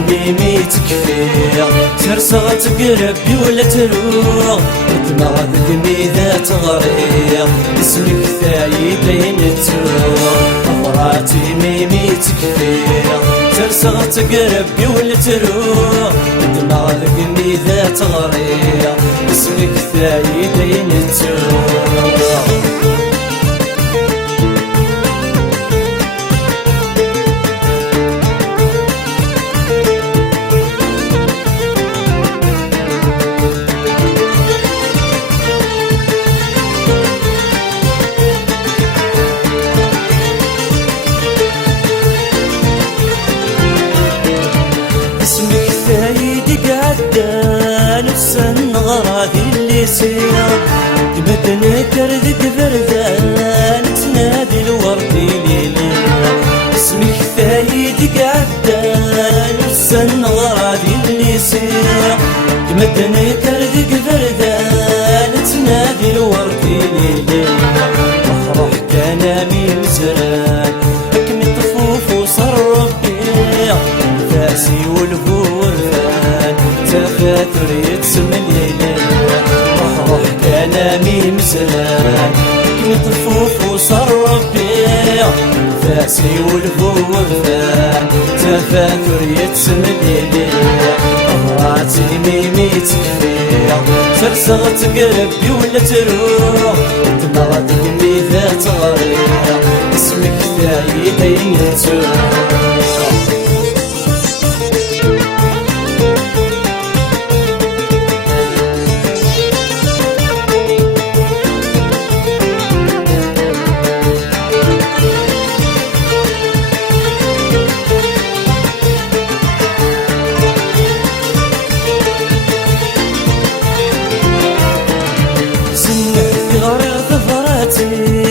ميمي تكفي ترسغ تقربي ولا تروغ دماغ دمي ذات غريق اسمك ثاي بين التوغ أفراتي ميمي تكفي ترسغ تقربي ولا تروغ دماغ دمي ذات غريق اسمك ثاي بين التوغ اسمك ثايدي قعدان السن غراضي اللي سير تبدنا كردك بردان تنادي الوردي ليلي اسمك ثايدي قعدان السن غراضي اللي سير تبدنا كردك بردان تنادي الوردي ليلي مفرح كان من زران حكم طفوف وصر ربي فاسي والفور فان تفاتر يتسم الليل مفرح كان من زران حكم طفوف وصر ربي فاسي والفور فان تفاتر يتسم الليل أمراتي ميمي تكفي ترسغ تقربي ولا تروح دماغ دمي ذات غريق اسمك ثاي بين التوغ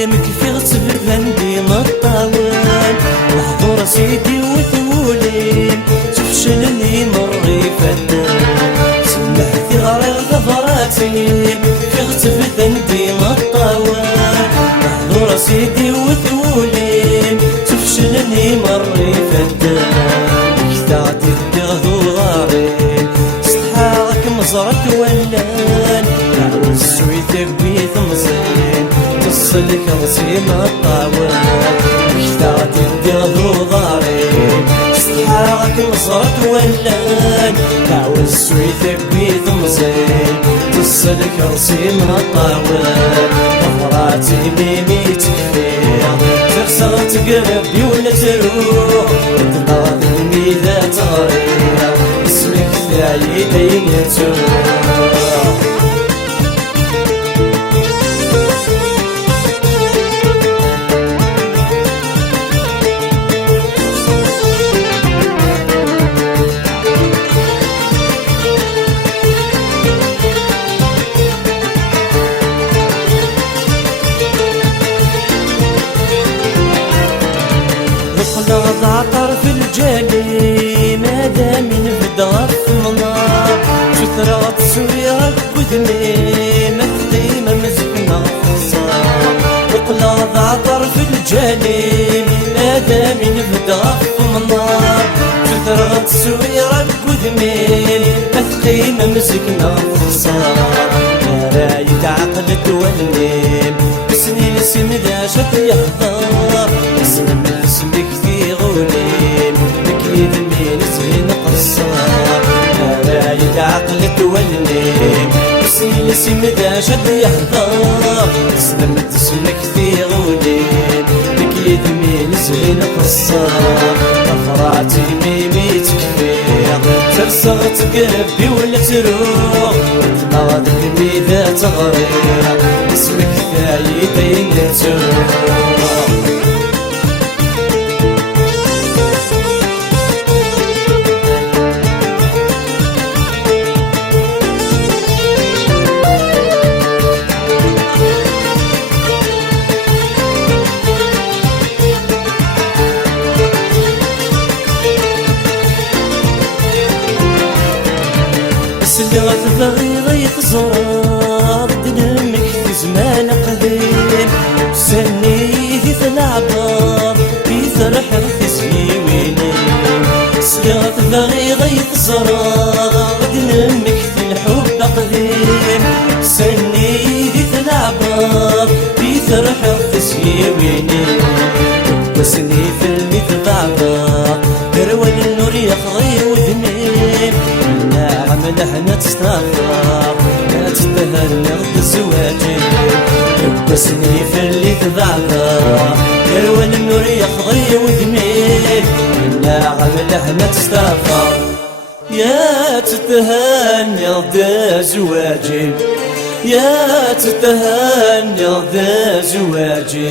مكفي غتفر عندي مطاوان لحظور سيدي وثولي تفشلني مري فدان سمعتي غرير ظفراتي مكفي غتفر عندي مطاوان لحظور سيدي وثولي تفشلني مري فدان كتعتي الدغذو غارين استحاغك مزرك ولان نعوز سويتك بيث مزين تصلك غسيم الطاوان كتعتي الدغذو غارين استحاغك مزرك ولان نعوز سويتك بيث مزين تصلك غسيم الطاوان أفراتي ميمي تكفي ترسغ تقربي ولا تروح دماغ دمي ذات غريق اسمك ثاي بين التوغ خلاص عطر في الجالي مادام نبدا في النار شثرات سويرك قدمي مثقيمة مسكنة في الصار خلاص عطر في الجالي مادام نبدا في النار شثرات سويرك قدمي مثقيمة مسكنة في الصار رايد عقل تولم بسنين سمدا شك يحضر اسم اسمك في غوليم مكيد من زين قصار رايد عقل تولم بسنين سمدا شك يحضر اسمك في غوليم مكيد من زين قصار أفراتي ميمي تكفي ترسغ تقربي ولا تروح دماغ دمي ذات غريق اسمك ثاي بين التوغ سلغت بغيض يخزر دمك في زمان قديم سنيه في العبار في ثرح في سنيويني سلات ذغي غيث زرار دنمك في الحب قديم سني ذي العبار في ثرحة تسيبيني بسني في الميت ضعبار كروان النور يخضي وذميم النعم لحنا تستغفر لا تستهل نغد زواجي بسني في اللي تضعبار كروان النور يخضي وذميم النعم لحنا تستغفر يا تتهنى ذا زواجي يا تتهنى ذا زواجي